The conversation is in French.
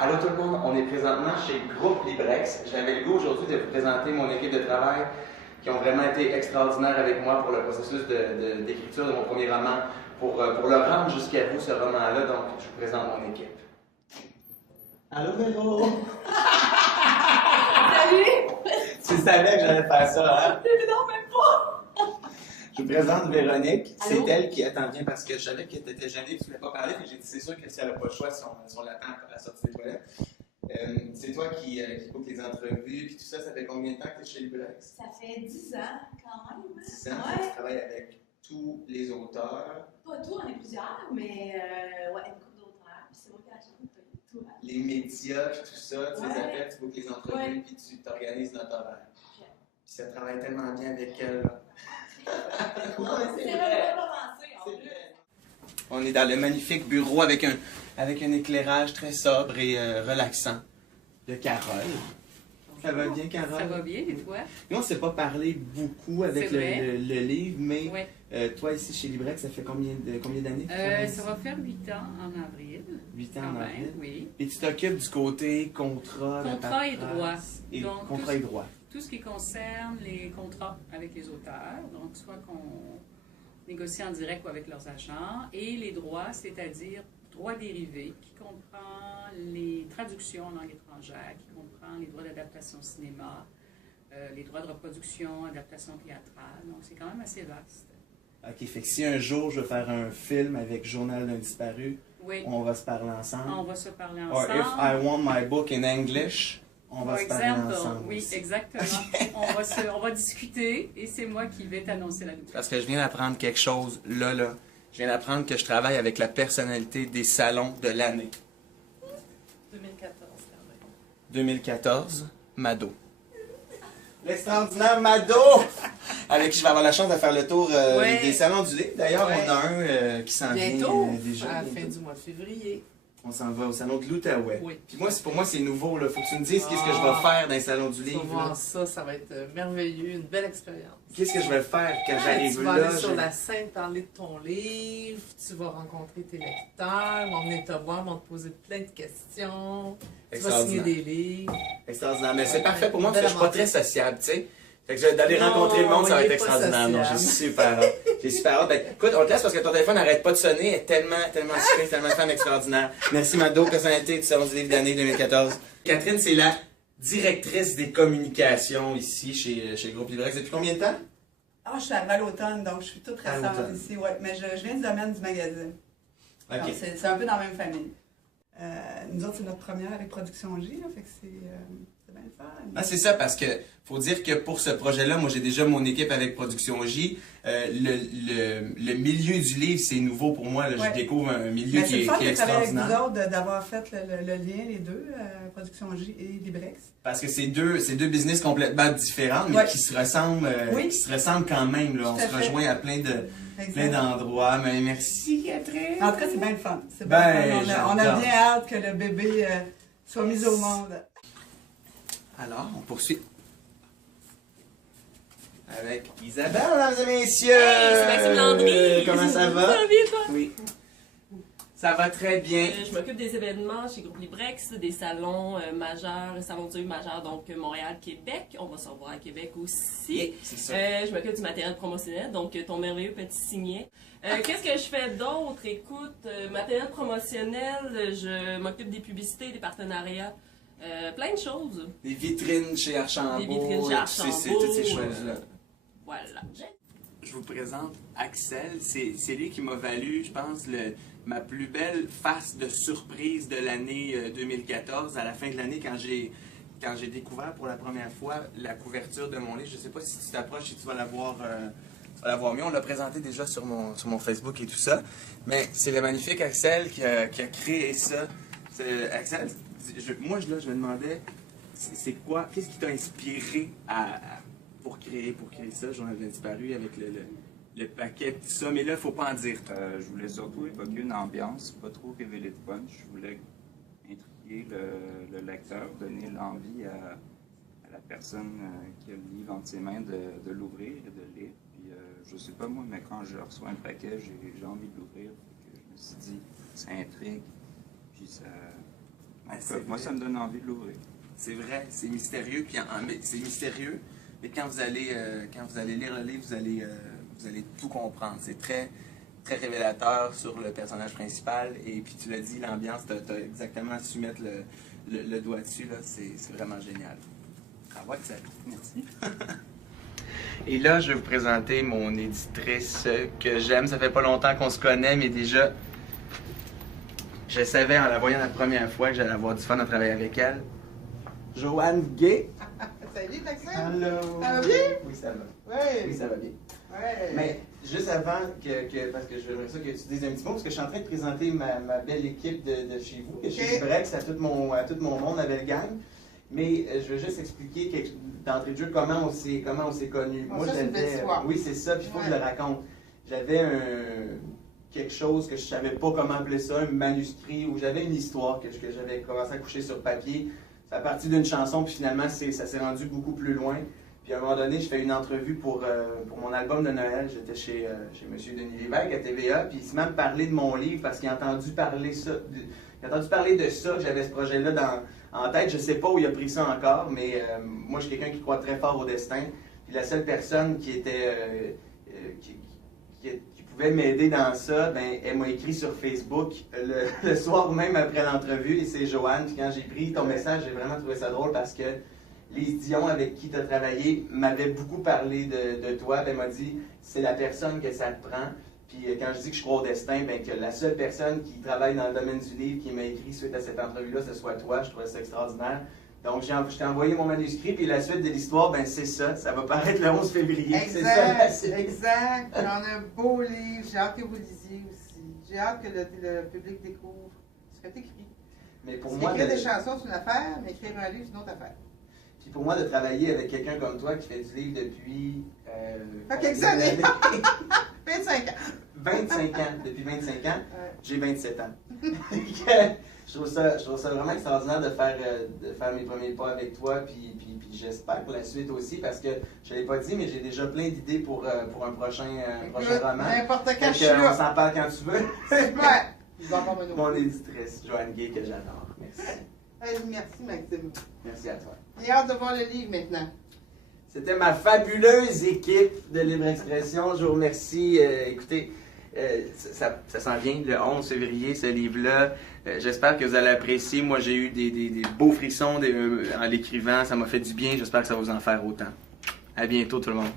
Allô tout le monde, on est présentement chez Groupe Librex. J'avais le goût aujourd'hui de vous présenter mon équipe de travail qui ont vraiment été extraordinaires avec moi pour le processus d'écriture de mon premier roman, pour le rendre jusqu'à vous, ce roman-là. Donc, je vous présente mon équipe. Allô Véro! Salut! Tu savais que j'allais faire ça, hein? Non, même pas! Je vous présente Véronique. Allô? C'est elle qui attend bien parce que je savais qu'elle était gênée et tu ne voulais pas parler. J'ai dit, c'est sûr que si elle n'a pas le choix, si on l'attend à la sortie des toilettes. C'est toi qui book les entrevues et tout ça. Ça fait combien de temps que tu es chez Librex? Ça fait 10 ans, quand même. 10 ans. Ouais. Tu travailles avec tous les auteurs. Pas tout, on est plusieurs, mais ouais, une couple d'auteurs. Puis c'est moi qui ai la chance de payer tout. Hein. Les médias et tout ça. Tu les Ouais. appelles, tu bookes les entrevues Ouais. puis tu t'organises notre horaire. Okay. Puis ça travaille tellement bien avec elle. Là. Non, mais c'est vrai, pas commencé en plus. On est dans le magnifique bureau avec un éclairage très sobre et relaxant de Carole. Ça va bien, Carole? Ça va bien, et toi? Nous, on ne s'est pas parlé beaucoup avec C'est vrai. le livre, mais Ouais. toi, ici, chez Librex, ça fait combien d'années? Ça va faire 8 ans en avril. 8 ans Quand en même, avril. oui. Et tu t'occupes du côté contrat, Contrat et paperasse droit. Et Donc, contrat et droit. Tout ce qui concerne les contrats avec les auteurs, donc soit qu'on négocie en direct ou avec leurs agents, et les droits, c'est-à-dire droits dérivés, qui comprend les traductions en langue étrangère, qui comprend les droits d'adaptation cinéma, les droits de reproduction, adaptation théâtrale. Donc, c'est quand même assez vaste. OK, fait que si un jour je veux faire un film avec Journal d'un disparu, Oui, on va se parler ensemble. on va se parler Or ensemble. if I want my book in English, on va Par se parler exemple, ensemble. oui, aussi. exactement. On va discuter et c'est moi qui vais t'annoncer la nouvelle. Parce que je viens d'apprendre quelque chose là. Je viens d'apprendre que je travaille avec la personnalité des salons de l'année. 2014, quand même. 2014, Mado. L'extraordinaire Mado! Avec qui je vais avoir la chance de faire le tour Ouais. des salons du livre. D'ailleurs, Ouais. on a un qui s'en vient Bientôt, déjà. à la fin bientôt. du mois de février. On s'en va au salon de l'Outaouais. Oui. Puis moi, pour moi, c'est nouveau. Là. Faut que tu me dises qu'est-ce que je vais faire dans les salons du Tu vas livre. voir là. ça, ça va être merveilleux, une belle expérience. Qu'est-ce que je vais faire quand j'arrive Tu vas là? aller sur je- la scène parler de ton livre, tu vas rencontrer tes lecteurs, ils vont venir te voir, ils vont te poser plein de questions, tu vas signer Extraordinaire. des livres. Extraordinaire. Mais c'est Ouais, parfait pour moi parce belle que je suis pas aventure. très sociable, tu sais. Fait que d'aller Non, rencontrer le monde, ça va il être est pas extraordinaire. Non, j'ai sociable. super hâte. J'ai super hâte. Ben, écoute, on te laisse parce que ton téléphone n'arrête pas de sonner. Elle est tellement super, tellement une femme extraordinaire. Merci Mado, personnalité du Salon du livre d'année 2014. Catherine, c'est la directrice des communications ici chez Groupe Librex. Depuis combien de temps? Ah, je suis arrivée à l'automne, donc je suis toute À récente l'automne. ici, ouais. Mais je viens du domaine du magazine. OK. Donc, c'est un peu dans la même famille. Nous autres, c'est notre première avec Production J, là, fait que c'est bien le fun. Ah, c'est ça, parce que faut dire que pour ce projet-là, moi j'ai déjà mon équipe avec Production J. Le milieu du livre, c'est nouveau pour moi. Là. Ouais. Je découvre un milieu Mais c'est qui le fun est de travailler avec vous extraordinaire. autres, d'avoir fait le lien, les deux, Production J et Librex. Parce que c'est deux business complètement différents, mais Ouais. qui se ressemblent, Oui. qui se ressemblent quand même. Là. Tout On à se fait. rejoint à plein Exact. d'endroits. Mais merci Catherine. En tout cas, c'est bien le fun. C'est Ben, bien le fun. On a j'adore. bien hâte que le bébé soit mis au monde. Alors, on poursuit. Avec Isabelle, mesdames et messieurs! Hey, c'est Maxime Landry! Comment ça va? Ça va bien, toi? Oui. Ça va très bien. Je m'occupe des événements chez Groupe Librex, des salons majeurs, salons du majeur, donc Montréal, Québec. On va se revoir à Québec aussi. C'est ça. Je m'occupe du matériel promotionnel, donc ton merveilleux petit signet. Qu'est-ce que je fais d'autre? Écoute, matériel promotionnel, je m'occupe des publicités, des partenariats, plein de choses. Des vitrines chez Archambault. Des vitrines chez c'est toutes ces Archambault, choses-là. Voilà. Je vous présente Axel. C'est lui qui m'a valu, je pense, ma plus belle face de surprise de l'année 2014, à la fin de l'année, quand j'ai découvert pour la première fois la couverture de mon livre. Je ne sais pas si tu t'approches et tu vas la voir mieux. On l'a présenté déjà sur mon Facebook et tout ça. Mais c'est le magnifique Axel qui a créé ça. Axel, moi, je me demandais, c'est quoi, qu'est-ce qui t'a inspiré pour créer ça, Journal d'un disparu, avec le paquet, tout ça, mais là, il ne faut pas en dire. Je voulais surtout évoquer une ambiance, pas trop révéler de punch. Je voulais intriguer le lecteur, donner l'envie à la personne qui a le livre entre ses mains de l'ouvrir et de le lire. Puis, je sais pas moi, mais quand je reçois un paquet, j'ai envie de l'ouvrir. Je me suis dit, ça intrigue, puis ça Ouais, Moi, ça me donne envie de l'ouvrir. C'est vrai, c'est mystérieux, puis c'est mystérieux, mais quand vous allez lire le livre, vous allez tout comprendre. C'est très, très révélateur sur le personnage principal, et puis tu l'as dit, l'ambiance, tu as exactement su mettre le doigt dessus, là, c'est vraiment génial. Bravo, Axel. Merci. Et là, je vais vous présenter mon éditrice que j'aime. Ça fait pas longtemps qu'on se connaît, mais déjà, je savais en la voyant la première fois que j'allais avoir du fun à travailler avec elle. Joanne Gay. Salut, Maxime! Allô! Ça va bien? Oui, ça va. Ouais! Oui, ça va bien. Ouais! Mais juste avant parce que j'aimerais ça que tu dises un petit mot, parce que je suis en train de présenter ma belle équipe de chez vous, de chez Librex, à tout mon monde, ma belle gang. Mais je veux juste expliquer d'entrée de jeu comment on s'est connus. Moi, ça, c'est une belle histoire. Oui, c'est ça, puis il faut que je le raconte. J'avais quelque chose que je savais pas comment appeler ça, un manuscrit, où j'avais une histoire que j'avais commencé à coucher sur papier. Ça a parti d'une chanson, puis finalement, ça s'est rendu beaucoup plus loin. Puis à un moment donné, je fais une entrevue pour mon album de Noël. J'étais chez M. Denis Lévesque à TVA, puis il s'est même parlé de mon livre parce qu'il a entendu parler de ça, que j'avais ce projet-là en tête. Je ne sais pas où il a pris ça encore, mais moi, je suis quelqu'un qui croit très fort au destin. Puis la seule personne qui pouvait m'aider dans ça, ben, elle m'a écrit sur Facebook le soir même après l'entrevue, et c'est Joanne. Puis quand j'ai pris ton message, j'ai vraiment trouvé ça drôle parce que Lise Dion, avec qui tu as travaillé, m'avait beaucoup parlé de toi. Elle m'a dit, c'est la personne que ça te prend. Puis quand je dis que je crois au destin, ben, que la seule personne qui travaille dans le domaine du livre qui m'a écrit suite à cette entrevue-là, ce soit toi. Je trouvais ça extraordinaire. Donc, je t'ai envoyé mon manuscrit, puis la suite de l'histoire, ben c'est ça. Ça va paraître le 11 février. C'est ça, la suite. Exact. Puis on a un beau livre. J'ai hâte que vous lisiez aussi. J'ai hâte que le public découvre ce que tu écris. Mais pour moi, écrire des chansons, c'est une affaire, mais écrire un livre, c'est une autre affaire. Puis pour moi, de travailler avec quelqu'un comme toi qui fait du livre depuis... quelques années. 25 ans. 25 ans. Depuis 25 ans, Ouais. j'ai 27 ans. Je trouve ça vraiment extraordinaire de faire mes premiers pas avec toi, puis j'espère pour la suite aussi, parce que je ne l'ai pas dit, mais j'ai déjà plein d'idées pour un prochain roman. N'importe quand je suis On là. s'en parle quand tu veux. Super. Je vais avoir Mon éditrice, Joanne Gay, que j'adore. Merci. Hey, merci, Maxime. Merci à toi. J'ai hâte de voir le livre maintenant. C'était ma fabuleuse équipe de Libre Expression. Je vous remercie. Écoutez, ça s'en vient le 11 février, ce livre-là. J'espère que vous allez apprécier. Moi, j'ai eu des beaux frissons en l'écrivant. Ça m'a fait du bien. J'espère que ça va vous en faire autant. À bientôt, tout le monde.